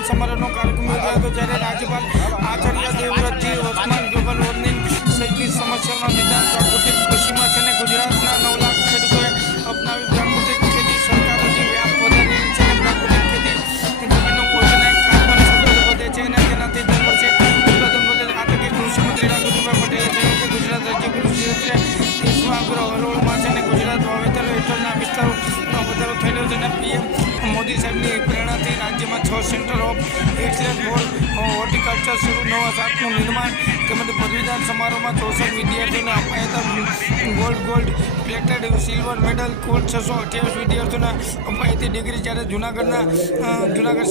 पदवीदान समारोहનો કાર્યક્રમ યોજાયો હતો, જ્યારે રાજ્યપાલ આચાર્ય દેવવ્રતજી વર્તમાન ગ્લોબલ વોર્મિંગ સહિતની સમસ્યાઓના નિદાન પ્રાકૃતિક કૃષિમાં છે ને ગુજરાતના 9 લાખ ખેડૂતોએ અપનાવી પ્રાકૃતિક ખેતી. સરકાર હજી વ્યાપ વધારી રહી છે અને પ્રાકૃતિક ખેતી જમીનનું ઓર્ગેનિક કાર્બન સતત વધે છે અને તેનાથી દર વર્ષે ઉત્પાદન વધે. આ તકે કૃષિમંત્રી રાઘુજીભાઈ પટેલે જણાવ્યું કે ગુજરાત રાજ્ય કૃષિ ક્ષેત્રે દેશમાં હરોળમાં છે અને ગુજરાત વાવેતર હેઠળના વિસ્તારોનો વધારો થયેલો છે અને પીએમ મોદી સાહેબની પ્રેરણાથી રાજ્યમાં 6 centre of excellence for horticulture શરૂ, નવા 7નું નિર્માણ તેમજ પદવીદાન સમારોહમાં 64 વિદ્યાર્થીઓને અપાયા ગોલ્ડ પ્લેટેડ સિલ્વર મેડલ, કુલ 628 વિદ્યાર્થીઓને અપાઈ ડિગ્રી. જ્યારે જૂનાગઢ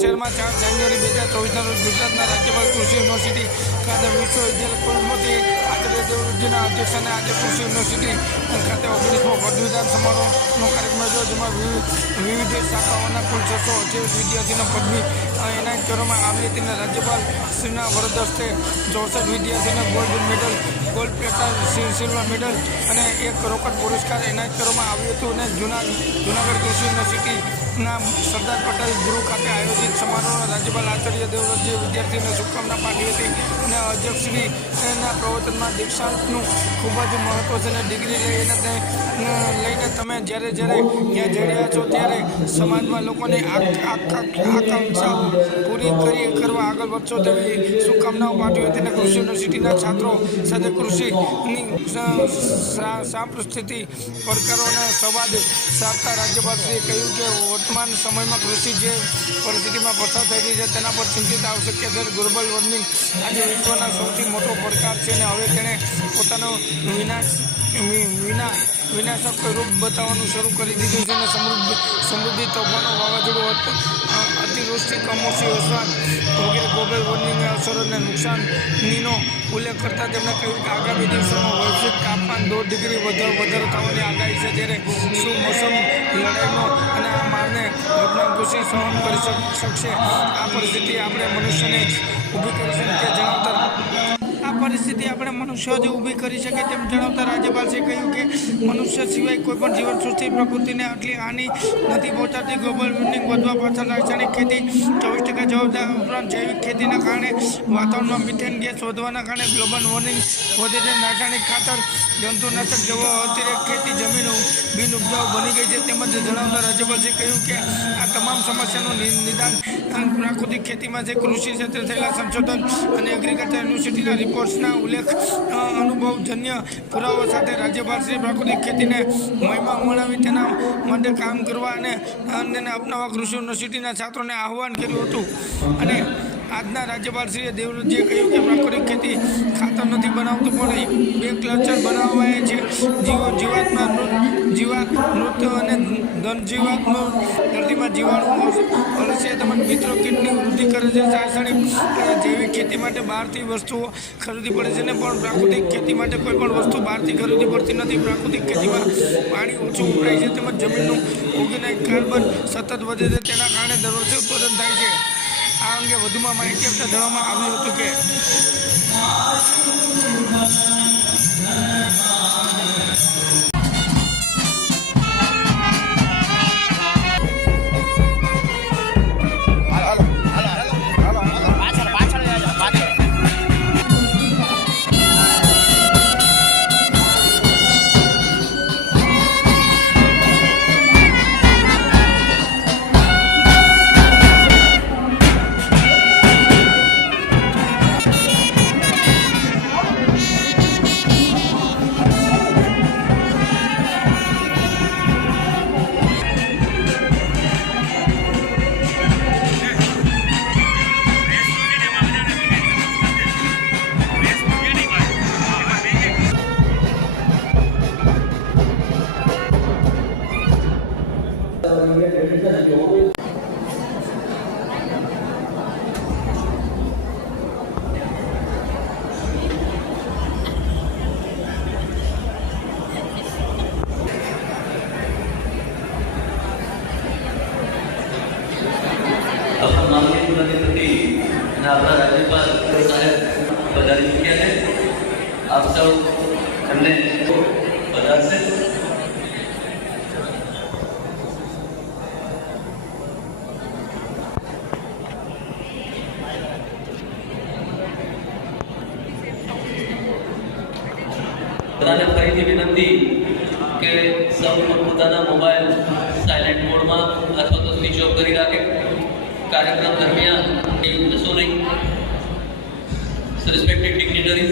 શહેરમાં 4 જાન્યુઆરી 2024ના રોજ ગુજરાતના રાજ્યપાલ કૃષિ યુનિવર્સિટી ખાતે વિશ્વવિદ્યાલય કુલપતિ આચાર્ય દેવવ્રતજીના અધ્યક્ષસ્થાને આજે કૃષિ યુનિવર્સિટી ખાતે 19મો પદવીદાન સમારોહનો કાર્યક્રમ યોજાયો, જેમાં વિવિધ શાખાઓના કુલ 628 વિદ્યાર્થીઓને પદવી એનાયત કરવામાં આવી હતી અને રાજ્યપાલ શ્રીના વરદ હસ્તે 64 વિદ્યાર્થીઓને gold medal, gold plated silver medal અને એક રોકડ પુરસ્કાર એનાયત કરવામાં આવ્યું હતું. અને જૂનાગઢ કૃષિ યુનિવર્સિટીના સરદાર પટેલ ગૃહ ખાતે આયોજિત સમારોહમાં રાજ્યપાલ આચાર્ય દેવવ્રતજીએ વિદ્યાર્થીઓને શુભકામના પાઠવી હતી અને અધ્યક્ષશ્રીના પ્રવચનમાં દીક્ષાંતનું ખૂબ જ મહત્વ છે અને ડિગ્રી લઈને તમે જ્યારે ત્યાં જઈ રહ્યા છો ત્યારે સમાજમાં લોકોની આકાંક્ષાઓ પૂરી કરવા આગળ વધશો તેવી શુભકામનાઓ પાઠવી હતી અને કૃષિ યુનિવર્સિટીના છાત્રો સાથે કૃષિની સાંપ્રસ્થિતિ પડકારો અને સંવાદ સાધતા રાજ્યપાલશ્રીએ કહ્યું કે વર્તમાન સમયમાં કૃષિ જે પરિસ્થિતિમાં પસાર થઈ રહી છે તેના પર ચિંતિત આવશ્યક છે. ગ્લોબલ વોર્મિંગ આજે વિશ્વના સૌથી મોટો પડકાર છે અને હવે તેણે પોતાનો વિનાશક રૂપ બતાવવાનું શરૂ કરી દીધું છે અને સમૃદ્ધિ, તોફાનો, વાવાઝોડું, અતિવૃષ્ટિ, કમોસમી વરસાદ વગેરે ગ્લોબલ વોર્મિંગની અસરો અને નુકસાનીનો ઉલ્લેખ કરતા તેમણે કહ્યું કે આગામી દિવસોમાં વૈશ્વિક તાપમાન 2 ડિગ્રી વધારો થવાની આગાહી છે. જ્યારે શું મોસમ લડાઈનો અને આ મારને વર્તમાન કૃષિ સહન કરી શકશે? આ પરિસ્થિતિ આપણે મનુષ્યને ઊભી કરી શકે તેમ જણાવતા રાજ્યપાલશ્રીએ કહ્યું કે મનુષ્ય સિવાય કોઈપણ જીવનસૃષ્ટિ પ્રકૃતિને આટલી હાનિ નથી પહોંચાડતી. ગ્લોબલ વોર્મિંગ વધવા પાછળ રાસાયણિક ખેતી 24% જવાબદાર, ઉપરાંત જૈવિક ખેતીના કારણે વાતાવરણમાં મિથેન ગેસ વધવાના કારણે ગ્લોબલ વોર્મિંગ વધે છે. રાસાયણિક ખાતર, જંતુનાશક જેવો અતિરેક ખેતી જમીન બિન ઉપજાઉ બની ગઈ છે તેમજ જણાવતા રાજ્યપાલશ્રીએ કહ્યું કે આ તમામ સમસ્યાનું નિદાન પ્રાકૃતિક ખેતીમાં છે. કૃષિ ક્ષેત્રે થયેલા સંશોધન અને એગ્રીકલ્ચર યુનિવર્સિટીના રિપોર્ટ્સના ઉલ્લેખ અનુભવજન્ય પુરાવા સાથે રાજ્યપાલશ્રીએ પ્રાકૃતિક ખેતીને મહિમા મળાવી તેના માટે કામ કરવા અને અપનાવવા કૃષિ યુનિવર્સિટીના છાત્રોને આહ્વાન કર્યું હતું. અને આજના રાજ્યપાલશ્રીએ દેવવ્રતજીએ કહ્યું કે પ્રાકૃતિક ખેતી ખાતર નથી બનાવતું પણ બે ક્લસ્ટર બનાવવાય છે. જીવામૃત અને ધનજીવાત્મક ધરતીમાં જીવાણુ અળસિયા તેમજ મિત્રો કીટની વૃદ્ધિ કરે છે. રાસાયણિક જૈવિક ખેતી માટે બહારથી વસ્તુઓ ખરીદવી પડે છે ને પણ પ્રાકૃતિક ખેતી માટે કોઈ પણ વસ્તુ બહારથી ખરીદવી પડતી નથી. પ્રાકૃતિક ખેતીમાં પાણી ઓછું વપરાય છે તેમજ જમીનનું ઓર્ગેનિક કાર્બન સતત વધે છે, તેના કારણે દર વર્ષે ઉત્પાદન થાય છે. આ અંગે વધુમાં માહિતી આપતા જણાવવામાં આવ્યું હતું કે माननीय मुख्यमंत्री अपना राज्यपाल साहब पधारी चुके हैं। आप सब हमने पधार से બધાને ફરીથી વિનંતી કે સૌ પોતાના મોબાઈલ સાયલેન્ટ મોડમાં અથવા તો સ્વિચ ઓફ કરી રાખે. કાર્યક્રમ દરમિયાન કશું નહીં. Respected dignitaries,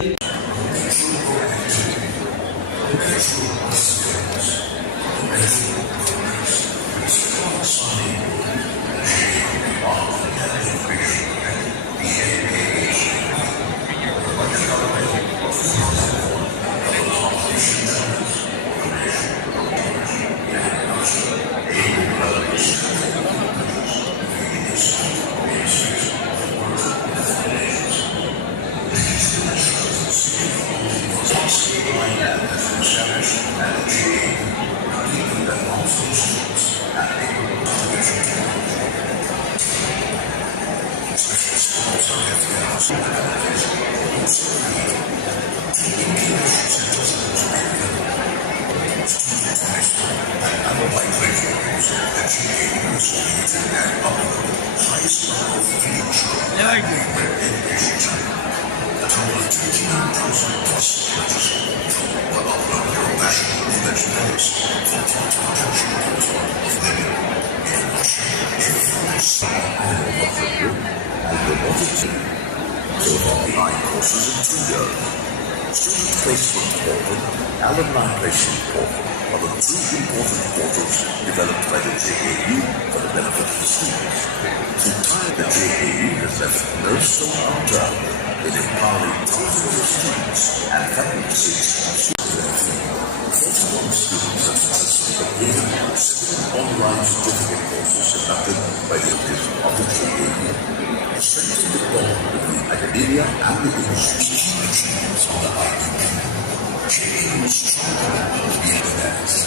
So far, 9 courses in 2 years. Student Placement Portal, Alumni Placement Portal are the two important portals developed by the JAU for the benefit of the students. Through time, the JAU has left no stone unturned in empowering thousands of students and faculty. 41 students have successfully completed 7 online certificate courses conducted by the division of the JAU. Strengthening the bond between academia and the industry is on the high. JAU is stronger than the next.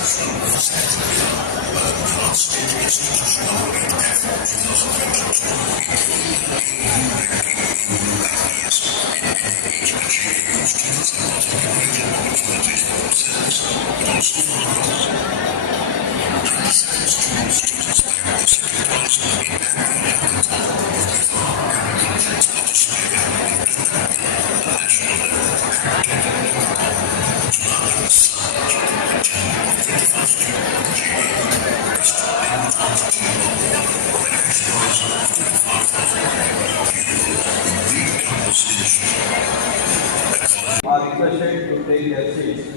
are requested to take their seats.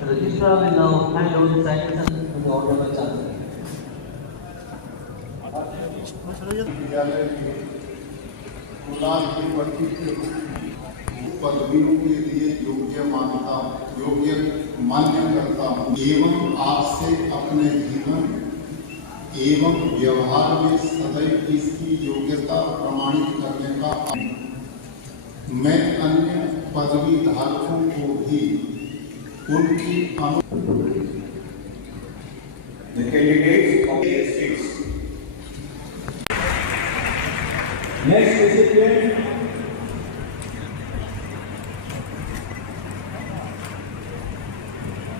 the registrar will now hand over the citation to the Honorable Chancellor. विद्यालय में गुलाब की वर्ती के पदवियों के लिए योग्य मान्य करता हूँ एवं आज से अपने जीवन एवं व्यवहार में सदैव इसकी योग्यता प्रमाणित करने का मैं अन्य पदवी धारकों को भी उनकी The candidates of the seats. Next recipient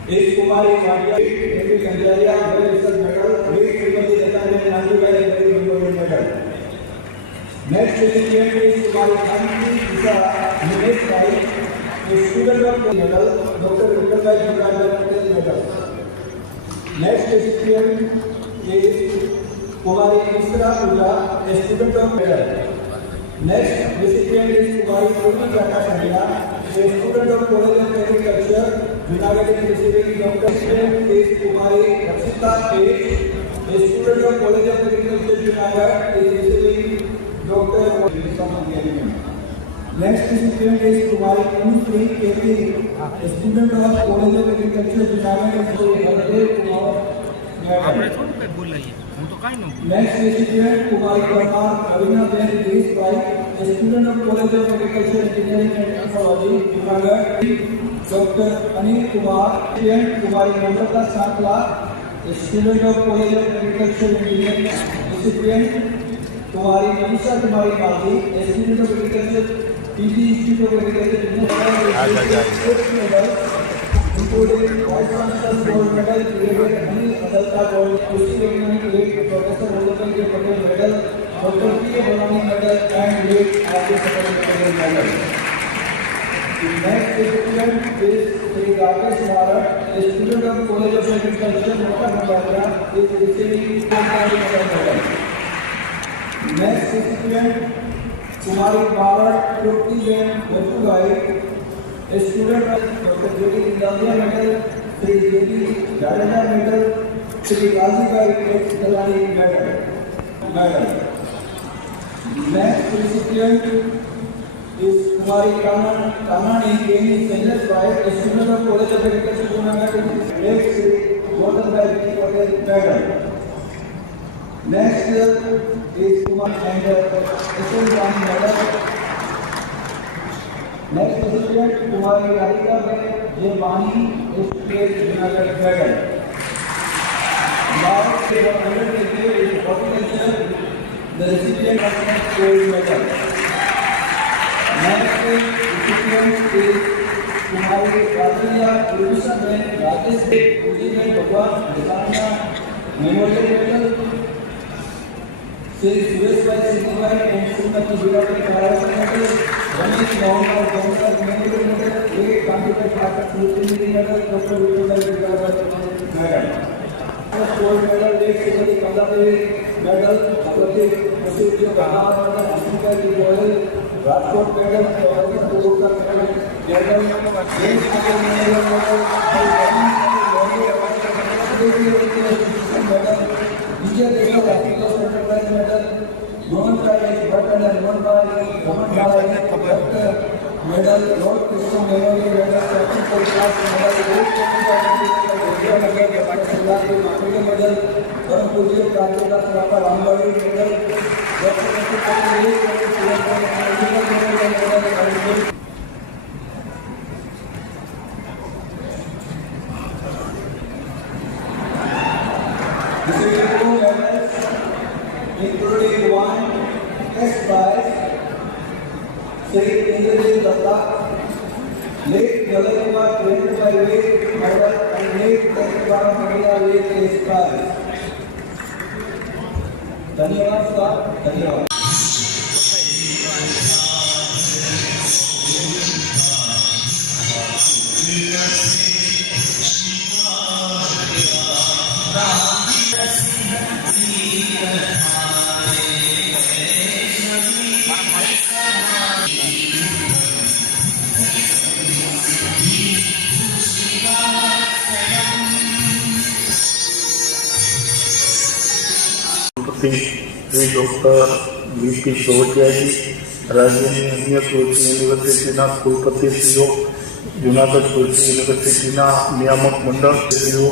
is Kumari Madia, Devi Kanjaria, Gold Research Medal, Vic Srimati Dutta and Nandu Valley Gold Medal. Next recipient is Kumari Kanti Isa, Nimesh Rai, a student of the medal, Dr. Vikrambai Patel Medal. Next recipient is Kumari Isra Pooja, a student of medal. Next recipient is Kumari Purvi Jata Sandila, a student of College of Agriculture, Junagadh is receiving Dr. Student is Kumari Rakshita K, a student of College of Agriculture, Junagadh is receiving Dr. Next recipient is Kumari Kunusri KP, a student of College of Agriculture, Junagadh is receiving Next recipient Kumari Kumar Ravina Ben Grace Pai, a student of College of Agriculture, Engineering and Technology, Junagadh. Dr. Anil Kumar, student Kumari Namrata Sakla, a student of College of Agriculture, Engineering. Recipient Kumari Manisha Kumari Maldi, a student of Agriculture, PG Institute of Agriculture, Engineering. Including Vice Chancellor Gold Medal, Created Anil Adalta Gold, Kushi Vagyanik Late, Professor Vallabhbhai Patel Medal, Dr. P. Bharani Medal, and Late R. K. Patel Medal. Next recipient is Sri Rakesh Marat, a student of College of Agriculture, Notabandra, is receiving 4,000 medal. Next recipient, Kumari Marat, Turkiben Batugai, a student of Dr. J.D. India medal, Sri J.D. Jadeja medal, Sri Rajibai Kalani medal. Next recipient is Kumari Kanani, gaining stainless white, a student of College of Agriculture, Junagadh, takes Sri Gotanbai Patel medal. Next is Kumar and S.L. Rani medal. Next recipient, Kumari Radhika J. Bani, S.P.S. Junagadh medal. Now, the medal is horticulture, the recipient of next gold medal. Next recipient is Kumari Radhika Urusha Ben Rakesh Puji Ben Bhagwan Desania Memorial Medal. Sri Suresh Bhai Singh and Srimati Bhirati Karayas medal. Ramesh Mohammed Gomkar Memorial medal. 8 Computer Patak Purti medal. Dr. Vijay medal. First gold medal, 8 Srimati Kamladevi medal. Pratik Prasidh Kahar medal. Asmika Ji Goyal Rajkot medal. Arvind Purukar medal. James Patel medal. Vijay Deshmukh Agricultural Enterprise medal. Mohan Raj Bhatt and Mohan Raj Raman Bhalai medal. Lord Krishna Memorial medal. Captain Prakash medal. medal. Param Pujya Kartika Srapa Rambari medal. Including one first prize, Sri Indrajit Datta, late Jalaikumar trained by weight medal and late Tekvara Mahila weight first prize. धन्यवाद सर, धन्यवाद. Shri doctor V P. Sovatiya ji, राज्यની અન્ય કૃષિ યુનિવર્સિટીના કુલપતિશ્રીઓ, જૂનાગઢ કૃષિ યુનિવર્સિટીના નિયામક મંડળશ્રીઓ,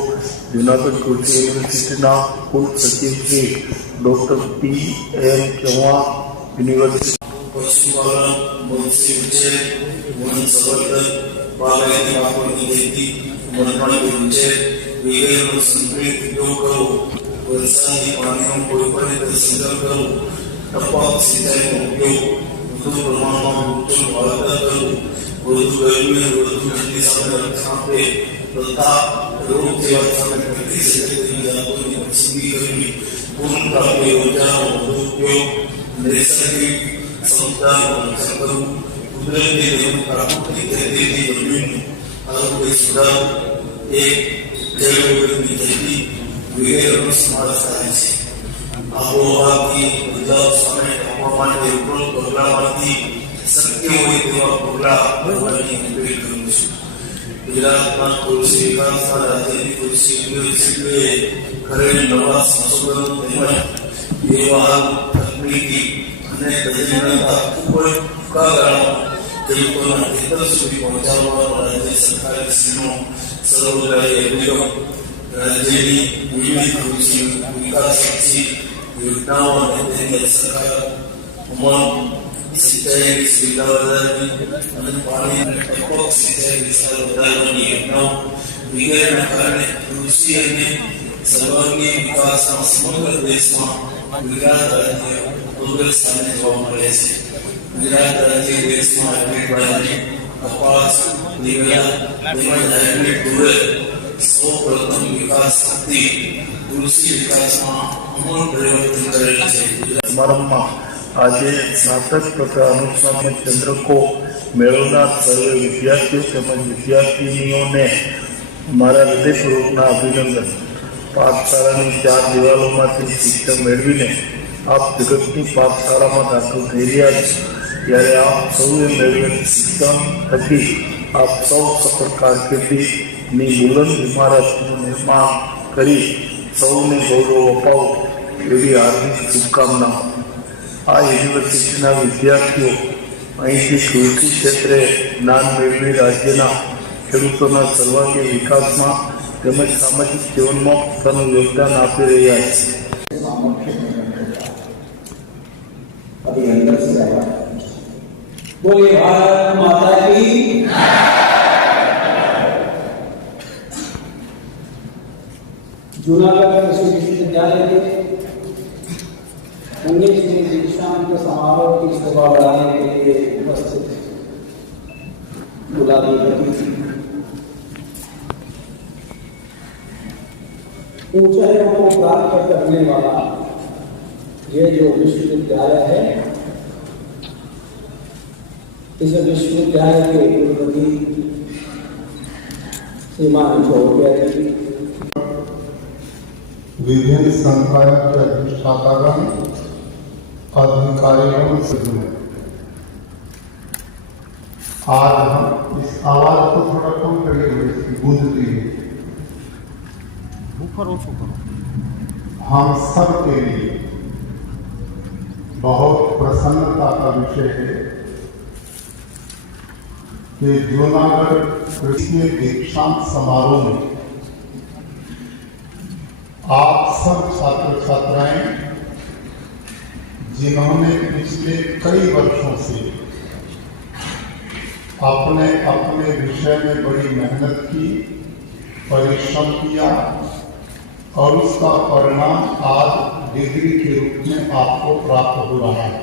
જૂનાગઢ કૃષિ યુનિવર્સિટીના કુલ સચિવશ્રી ડૉક્ટર P.M. ચૌહાણ, યુનિવર્સિટી પશુપાલન, મત્સ્ય ઉછેર, વન સંવર્ધન, બાગાયતી પાકોની ખેતી, વનવાણી ઉછેર વગેરેનો સંકલિત ઉપયોગ કરવો, વરસાદી પાણીનો કોઈપણ રીતે સંગ્રહ કરવો, ટપક સિંચાઈનો ઉપયોગ, વધુ પ્રમાણમાં વૃક્ષોનું વાવેતર કરવું, વધુ ગરમી અને વધુ ઠંડી સામે રક્ષણ આપે તથા રોગ જેવા સામે ટકી શકે તેવી જાતોની પસંદગી કરવી, પુનઃપ્રાપ્ય ઉર્જાનો વધુ ઉપયોગ, નૈસર્ગિક સંપદાનું રક્ષણ કરવું, કુદરતી અને પ્રાકૃતિક ખેતીથી જમીનનું આરોગ્ય સુધારવું, એક જૈવવિઘટનની ખેતી વગેરેનો સમાવેશ થાય છે. આબોહવાથી બદલાવ સામે ટકવા માટે ઉપરોક્ત પગલાંમાંથી શક્ય હોય તેવા પગલાં ભરવાની અપીલ કરું છું. ગુજરાતના કૃષિ વિકાસના રાજ્યની કૃષિ યુનિવર્સિટીઓએ કરેલ નવા સંશોધનો તેમજ વ્યવહાર, તકનીકી અને તજજ્ઞતા ખૂબ જ ટૂંકા ગાળામાં ખેડૂતોના ખેતર સુધી પહોંચાડવાનો રાજ્ય સરકારશ્રીનો સર્વગ્રાહી અભિગમ રાજ્યની વિવિધ કૃષિ વિકાસલક્ષી યોજનાઓ અને તેની અસરકારક અમલ, સિંચાઈની સુવિધા વધારવી અને પાણી અને ટપક સિંચાઈ વિસ્તાર વધારવાની યોજનાઓ વગેરેના કારણે કૃષિ અને સર્વાંગી વિકાસના સમગ્ર દેશમાં ગુજરાત રાજ્ય અગ્રેસર સ્થાને જોવા મળે છે. ગુજરાત રાજ્ય દેશમાં હાઇબ્રિડ બાજરી, કપાસ, નિર્યાત તેમજ હાઇબ્રિડ તુવેર સૌપ્રથમ વિકાસ શક્તિ કૃષિ વિકાસમાં અમૂલ પરિવર્તન કરેલ છે. સમારંભમાં આજે 66 પ્રકાર અનુસ્નાતક ચંદ્રકો મેળવનાર સર્વે વિદ્યાર્થીઓ તેમજ વિદ્યાર્થીનીઓને મારા હૃદયપૂર્વકના અભિનંદન. પાઠશાળાની 4 દિવાલોમાંથી શિક્ષણ મેળવીને આપ જગતની પાઠશાળામાં દાખલ થઈ રહ્યા છો ત્યારે આપ સૌએ મેળવેલ શિક્ષણ થકી આપ સૌ સફળ કારકિર્દીની બુલંદ ઇમારતનું નિર્માણ કરી સૌને ગૌરવ અપાવો એવી હાર્દિક શુભકામનાઓ. આ યુનિવર્સિટીના વિદ્યાર્થીઓ અહીંથી કૃષિ ક્ષેત્રે જ્ઞાન મેળવી રાજ્યના ખેડૂતોના સર્વાંગી વિકાસમાં તેમજ સામાજિક જીવનમાં પોતાનું યોગદાન આપી રહ્યા છે. अभी अंदर से आया बोले भारत माता की जूनागढ़ कृषि विश्वविद्यालय के 19वीं दीक्षांत समारोह की शोभा बढ़ाने के लिए उपस्थित कुलाधिपति ऊंचाइयों को प्राप्त करने वाला ये जो विश्वविद्यालय है, इस विश्वविद्यालय के कुलपति श्रीमान चौबे जी, विभिन्न संकायों के अधिष्ठातागण, अधिकारीगण से जुड़े। आज हम इस आवाज को थोड़ा कम करेंगे, इसकी गूंजती है। हम सब के लिए बहुत प्रसन्नता का विषय है कि जूनागढ़ कृषि दीक्षांत समारोह में आप सब छात्र छात्राएं जिन्होंने पिछले कई वर्षों से अपने अपने विषय में बड़ी मेहनत की, परिश्रम किया और उसका परिणाम आज डिग्री के रूप में आपको प्राप्त हो रहा है।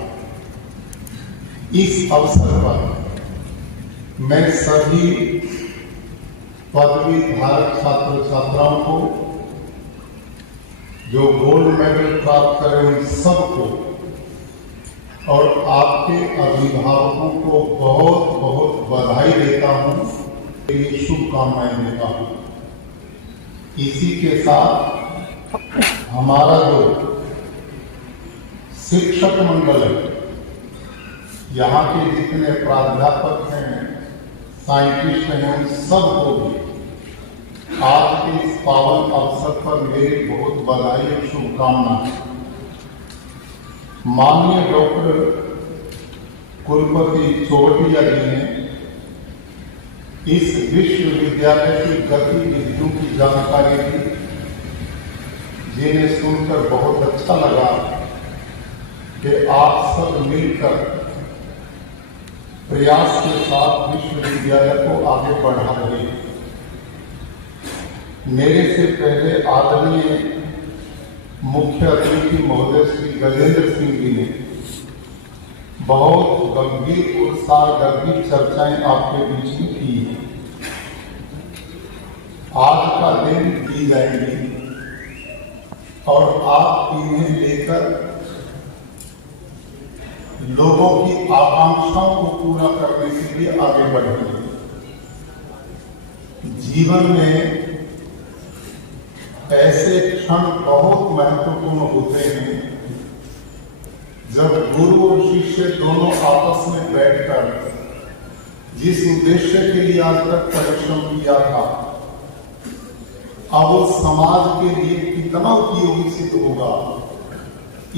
इस अवसर पर मैं सभी पदवी धारक छात्र छात्राओं को, जो गोल्ड मेडल प्राप्त करें उन सबको और आपके अभिभावकों को बहुत बहुत बधाई देता हूँ, ये शुभकामनाएं देता हूँ। इसी के साथ हमारा जो शिक्षक मंडल है, यहाँ के जितने प्राध्यापक हैं, साइंटिस्ट हैं, उन सबको भी आज के इस पावन अवसर पर मेरी बहुत बधाई और शुभकामनाएं। माननीय डॉक्टर कुलपति चौटिया जी ने इस विश्वविद्यालय की गतिविधियों की जानकारी दी, जिन्हें सुनकर बहुत अच्छा लगा कि आप सब मिलकर प्रयास के साथ विश्वविद्यालय को आगे बढ़ा रहे हैं। मेरे से पहले आदरणीय मुख्य अतिथि महोदय श्री गजेंद्र सिंह जी ने बहुत गंभीर और सारगर्भित चर्चाएं आपके बीच में की है। आज का दिन दी जाएगी और आप इन्हें लेकर लोगों की आकांक्षाओं को पूरा करने के लिए आगे बढ़ेंगे। जीवन में ऐसे क्षण बहुत महत्वपूर्ण होते हैं जब गुरु और शिष्य दोनों आपस में बैठकर जिस उद्देश्य के लिए आज तक परिश्रम किया था, अब वो समाज के लिए कितना उपयोगी सिद्ध होगा,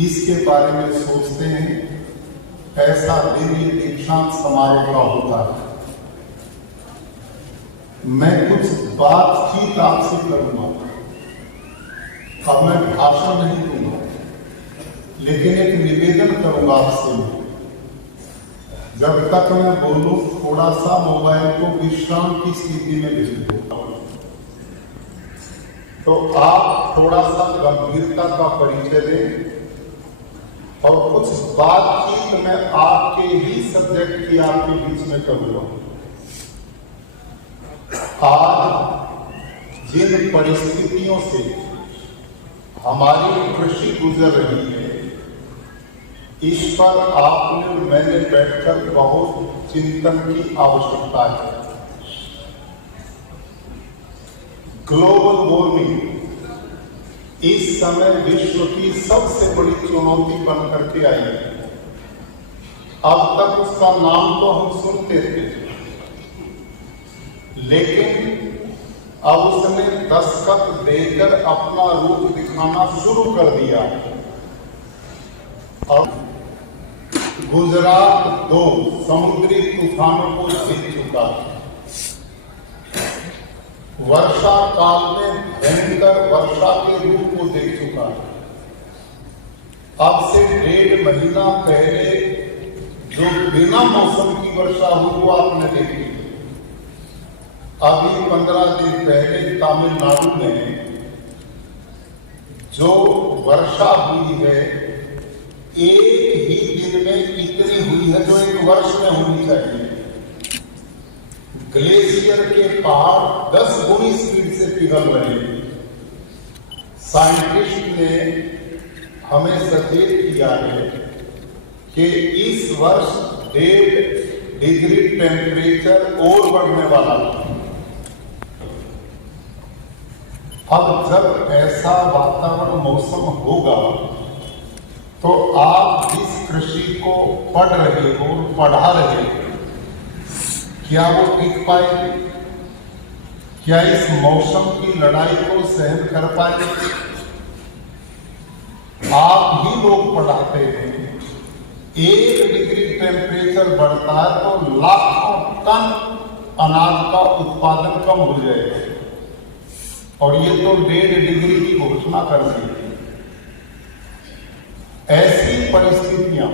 इसके बारे में सोचते हैं। ऐसा दिन ये दीक्षांत समारोह का होता है। मैं कुछ बातचीत आपसे करूंगा, अब मैं भाषण नहीं दूंगा, लेकिन एक निवेदन करूंगा आपसे। जब तक मैं बोलूं थोड़ा सा मोबाइल को विश्राम की स्थिति में भेज दो, तो आप थोड़ा सा गंभीरता का परिचय दें और कुछ बातचीत मैं आपके ही सब्जेक्ट की आपके बीच में करूंगा। आज जिन परिस्थितियों से हमारी कृषि गुजर रही है, इस पर आपने और मैंने बैठकर बहुत चिंतन की आवश्यकता है। ग्लोबल वार्मिंग इस समय विश्व की सबसे बड़ी चुनौती बन करके आई है। अब तक उसका नाम तो हम सुनते थे, लेकिन अब उसने दस्तक देकर अपना रूप दिखाना शुरू कर दिया। अब गुजरात 2 समुद्री तूफानों को जीत चुका है। वर्षा काल में भयंकर वर्षा के रूप को देख चुका है। अब से 1.5 महीना पहले जो बिना मौसम की वर्षा हुई वो आपने देखी। अभी 15 दिन पहले तमिलनाडु में जो वर्षा हुई है, एक ही दिन में इतनी हुई है जो एक वर्ष में होनी चाहिए। ग्लेशियर के पहाड़ 10 गुनी स्पीड से पिघल रहे हैं। साइंटिस्ट ने हमें सचेत किया है कि इस वर्ष 1.5 डिग्री टेम्परेचर और बढ़ने वाला है। अब जब ऐसा वातावरण मौसम होगा तो आप जिस कृषि को पढ़ रहे हो, पढ़ा रहे हो, क्या वो टिक पाएगी? क्या इस मौसम की लड़ाई को सहन कर पाएगी? आप ही लोग पढ़ाते हैं 1 डिग्री टेम्परेचर बढ़ता है तो लाखों टन अनाज का उत्पादन कम हो जाएगा, और ये तो 1.5 डिग्री की घोषणा कर दी। ऐसी परिस्थितियां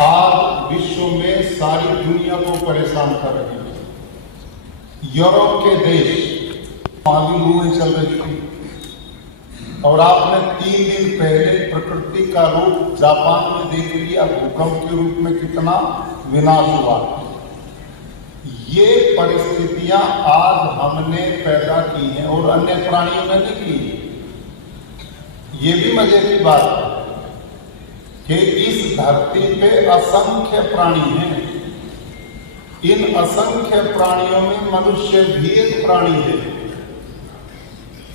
आज विश्व में सारी दुनिया को परेशान कर रही है। यूरोप के देश आंधी लूएं चल रही थी, और आपने 3 दिन पहले प्रकृति का रूप जापान में देख लिया, भूकंप के रूप में कितना विनाश हुआ। ये परिस्थितियां आज हमने पैदा की हैं और अन्य प्राणियों ने नहीं की। ये भी मजे की बात है कि इस धरती पे असंख्य प्राणी हैं। इन असंख्य प्राणियों में मनुष्य भी एक प्राणी है।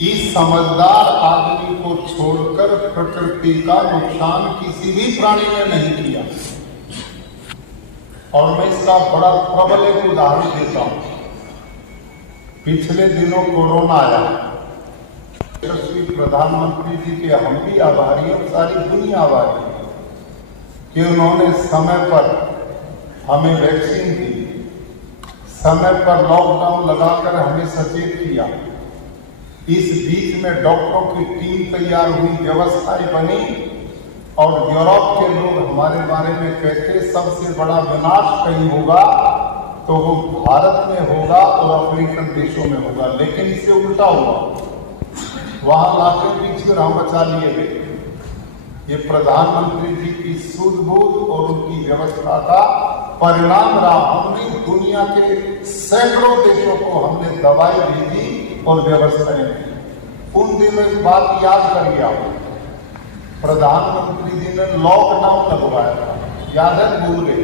इस समझदार आदमी को छोड़कर प्रकृति का नुकसान किसी भी प्राणी ने नहीं किया। और मैं इसका बड़ा प्रबल एक उदाहरण देता हूं। पिछले दिनों कोरोना आया, यशस्वी प्रधानमंत्री जी के हम भी आभारी हैं, सारी दुनिया आभारी है कि उन्होंने समय पर हमें वैक्सीन दी, समय पर लॉकडाउन लगाकर हमें सचेत किया। इस बीच में डॉक्टरों की टीम तैयार हुई, व्यवस्थाएं बनी, और यूरोप के लोग हमारे बारे में कहते सबसे बड़ा विनाश कहीं होगा तो वो भारत में होगा और अफ्रीकन देशों में होगा, लेकिन इससे उल्टा हुआ। वहां लाखों पीछे राम बचा लिए गए। ये प्रधानमंत्री जी की सूझबूझ और उनकी व्यवस्था का परिणाम रहा। हमने दुनिया के सैकड़ों देशों को हमने दवाई भेजी और व्यवस्थाएं दी। उन दिनों एक बात याद करिए आप, प्रधानमंत्री जी ने लॉकडाउन लगवाया था, याद है? भूल गए।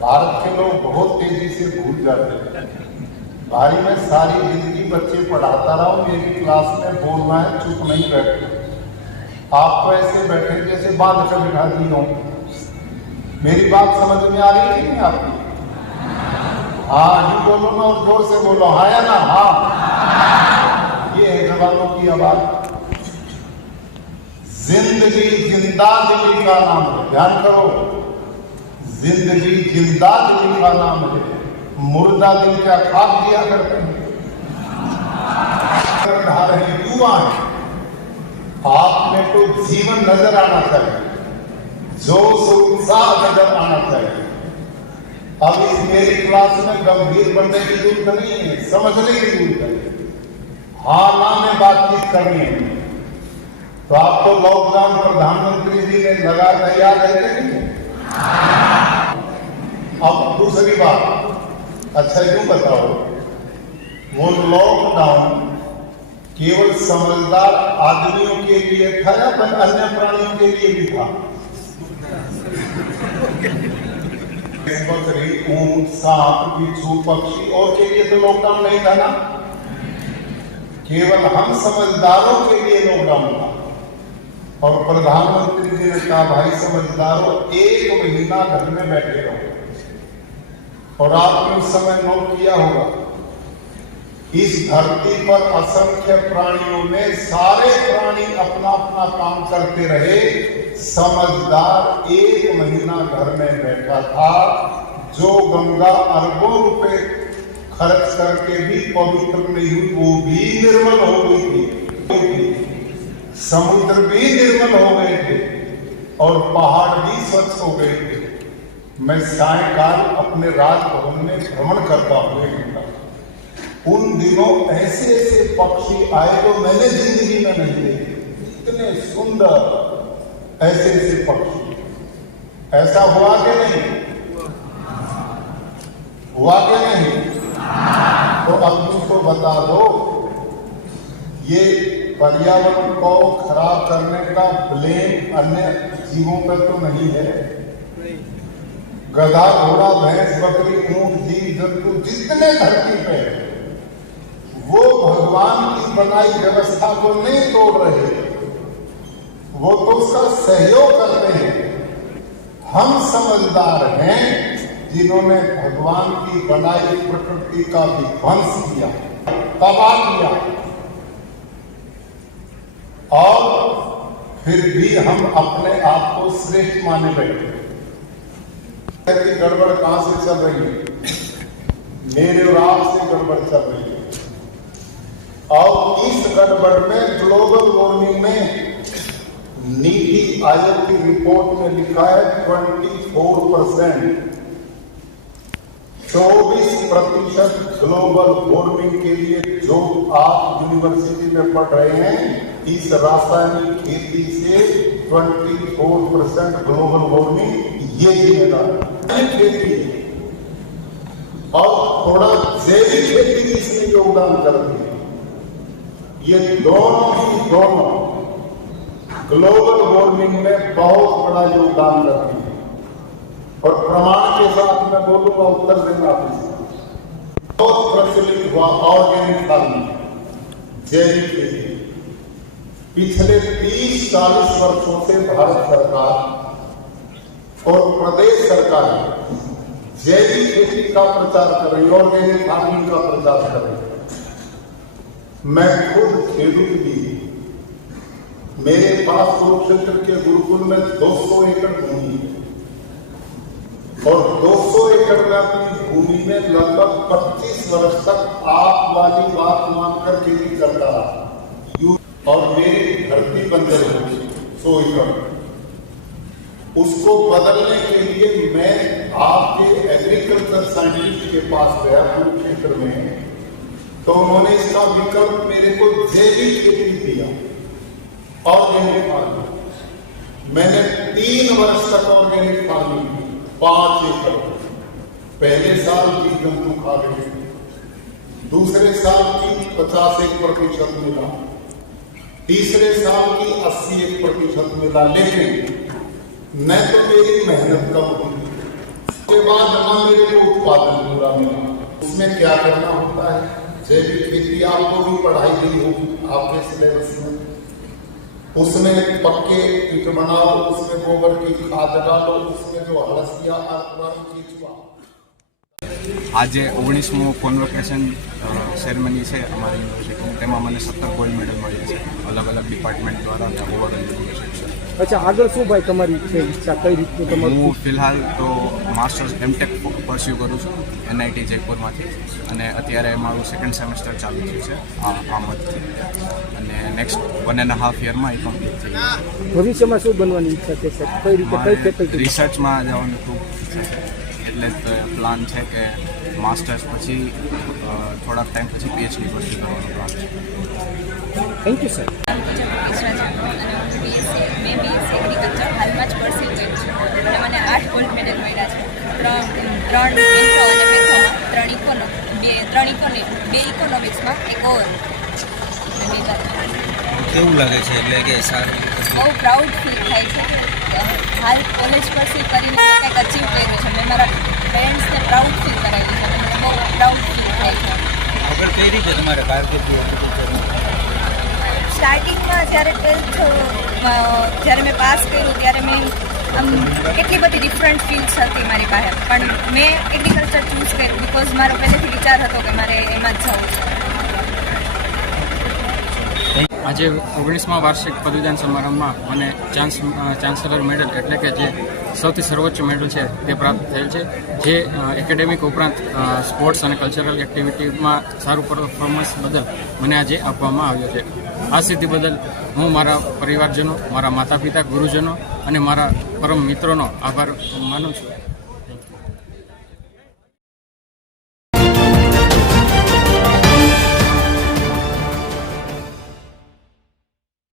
भारत के लोग बहुत तेजी से भूल जाते हैं। भाई मैं सारी जिंदगी बच्चे पढ़ाता रहा हूं, मेरी क्लास में बोलना है, चुप नहीं बैठते। आप तो ऐसे बैठे जैसे बांध कर बिठा दी हो। मेरी बात समझ में आ रही है नहीं आपकी? हाँ ही बोलो ना, और जोर से बोलो, हाँ या ना? हाँ, ये है जवानों की आवाज। जिंदगी जिंदा दिली का नाम है, ध्यान करो। जिंदगी जिंदा दिली का नाम है, मुर्दा दिल क्या खाक दिया करते हैं। युवा है, आप में तो जीवन नजर आना चाहिए, जोश उत्साह नजर आना चाहिए। अब इस मेरी क्लास में गंभीर बनने की जरूरत नहीं है, समझने की जरूरत है, हाँ ना में बातचीत करनी है। तो आपको लॉकडाउन प्रधानमंत्री जी ने लगा दिया है नहीं? अब दूसरी बात, अच्छा यूं बताओ, वो लॉकडाउन केवल समझदार आदमियों के लिए था या अन्य प्राणियों के लिए भी था? बकरी, ऊंट, सांप, बिच्छू, पक्षी और के लिए तो लॉकडाउन नहीं था ना। केवल हम समझदारों के लिए लॉकडाउन था। और प्रधानमंत्री जी ने कहा, भाई समझदारों 1 महीना घर में बैठे रहो। और आपने उस समय नोट किया होगा, इस धरती पर असंख्य प्राणियों में सारे प्राणी अपना अपना काम करते रहे। समझदार 1 महीना घर में बैठा था। जो गंगा अरबों रुपए खर्च करके भी पवित्र नहीं हुई, वो भी निर्मल हो गई थी। समुद्र भी निर्मल हो गए थे और पहाड़ भी स्वच्छ हो गए थे। मैं सायंकाल अपने राजभवन में भ्रमण करता हुआ, उन दिनों ऐसे ऐसे पक्षी आए जो मैंने जिंदगी में नहीं देखे। इतने सुंदर ऐसे ऐसे पक्षी। ऐसा हुआ कि नहीं? हुआ कि नहीं? तो अब मुझको बता दो, ये पर्यावरण को खराब करने का ब्लेम अन्य जीवों पर तो नहीं है। गधा, घोड़ा, भैंस, बकरी, ऊंट, जीव जंतु जितने धरती पे, वो भगवान की बनाई व्यवस्था को नहीं तोड़ रहे, वो तो उसका सहयोग करते हैं। हम समझदार हैं जिन्होंने भगवान की बनाई प्रकृति का विध्वंस किया, तबाह किया, और फिर भी हम अपने आप को श्रेष्ठ माने बैठे। गड़बड़ कहां से चल रही है? मेरे और आपसे गड़बड़ चल रही है। और इस गड़बड़ में ग्लोबल वार्मिंग में नीति आयोग की रिपोर्ट में लिखा है 24%, 24% ग्लोबल वार्मिंग के लिए जो आप यूनिवर्सिटी में पढ़ रहे हैं, इस रासायनिक खेती से 24% ग्लोबल वार्मिंग ये जिम्मेदार खेती और थोड़ा जैविक खेती भी इसमें योगदान करती है। ये दोनों ग्लोबल वार्मिंग में बहुत बड़ा योगदान करती है। और प्रमाण के साथ मैं बोलूंगा, उत्तर देना बहुत प्रचलित हुआ ऑर्गेनिक फार्मिंग, जैविक खेती। पिछले 30-40 वर्षों से भारत सरकार और प्रदेश सरकार जैविक खेती का प्रचार कर रही है, ऑर्गेनिक फार्मिंग का प्रचार कर रही है। मैं खुद खेडूत भी, मेरे पास कुरुक्षेत्र के गुरुकुल में 200 एकड़ भूमि है और 200 एकड़ में अपनी भूमि में लगभग 25 वर्ष तक आप वाली बात मानकर खेती करता रहा। और मेरी धरती बंजर हो गई 100 एकड़। उसको बदलने के लिए मैं आपके एग्रीकल्चर साइंटिस्ट के पास गया कुरुक्षेत्र में, तो उन्होंने इसका विकल्प मेरे को जैविक खेती दिया, ऑर्गेनिक फार्मिंग। मैंने 3 वर्ष तक ऑर्गेनिक फार्मिंग की, 5 एकड़। पहले साल की जंतु खा गए, दूसरे साल की 50% मिला, तीसरे साल की 80% मिला। लेकिन न तो मेरी मेहनत कम हुई, उसके बाद न मेरे को उत्पादन पूरा मिला। उसमें क्या करना होता है? जैविक खेती आपको भी पढ़ाई गई होगी आपके सिलेबस में। उसमें पक्के ईंट बनाओ, उसमें गोबर की खाद डालो, उसमें जो हलसिया केचुआ। આજે 19મો કોન્વોકેશન સેરેમની છે અમારી યુનિવર્સિટીમાં, તેમાં મને 17 ગોલ્ડ મેડલ મળ્યા છે અલગ અલગ ડિપાર્ટમેન્ટ દ્વારા અને ઓવરઓલ યુનિવર્સિટી. અચ્છા, આગળ શું ભાઈ તમારી ઈચ્છા, કઈ રીતનું તમારું? હું ફિલહાલ તો માસ્ટર્સ એમટેક પરસ્યુ કરું છું NIT જયપુરમાંથી, અને અત્યારે મારું 2nd સેમેસ્ટર ચાલુ થયું છે આ મતથી, અને નેક્સ્ટ 1.5 યરમાં એ કમ્પ્લીટ થઈ જશે. ભવિષ્યમાં શું બનવાની ઈચ્છા છે સર? કઈ રીતે, કઈ ફેકલ્ટી? રિસર્ચમાં જવાનું ખૂબ ઈચ્છા છે, એટલે પ્લાન છે કે માસ્ટર્સ પછી થોડાક ટાઈમ પછી PhD પરસ્યુ કરવાનો પ્લાન છે. Thank you sir. મેં BSc એગ્રીકલ્ચર હાલમાં જ પરસ્યુ કર્યું છે અને મને 8 ગોલ્ડ મેડલ મળ્યા છે. 3 ઇન્ટ્રો અને મેથોમાં, 3 ઇકોનોમિક્સમાં, 1 ઓવર. અમે ભેગા થયા. કેવું લાગે છે એટલે કે સારું બહુ પ્રાઉડ ફીલ થાય છે. હાલ કોલેજ પરથી કરીને કંઈક અચીવ કર્યું છે. મેં મારા પેરેન્ટ્સને પ્રાઉડ ફીલ કરાવી છે. મને બહુ પ્રાઉડ ફીલ થાય છે. આગળ કઈ રીતે તમારે કારકિર્દી હતી? સ્ટાર્ટિંગમાં જ્યારે 12th જ્યારે મેં પાસ કર્યું ત્યારે મેં આમ કેટલી બધી ડિફરન્ટ ફિલ્ડ્સ હતી મારી પાસે, પણ મેં એગ્રીકલ્ચર ચૂઝ કર્યું બિકોઝ મારો પહેલેથી વિચાર હતો કે મારે એમાં જ જવું છે. આજે 19મા વાર્ષિક પદવીદાન સમારંભમાં મને ચાન્સેલર મેડલ એટલે કે જે સૌથી સર્વોચ્ચ મેડલ છે તે પ્રાપ્ત થયેલ છે, જે એકેડેમિક ઉપરાંત સ્પોર્ટ્સ અને કલ્ચરલ એક્ટિવિટીમાં સારું પરફોર્મન્સ બદલ મને આજે આપવામાં આવ્યો છે. આ સિદ્ધિ બદલ હું મારા પરિવારજનો, મારા માતા પિતા, ગુરુજનો અને મારા પરમ મિત્રોનો આભાર માનું છું.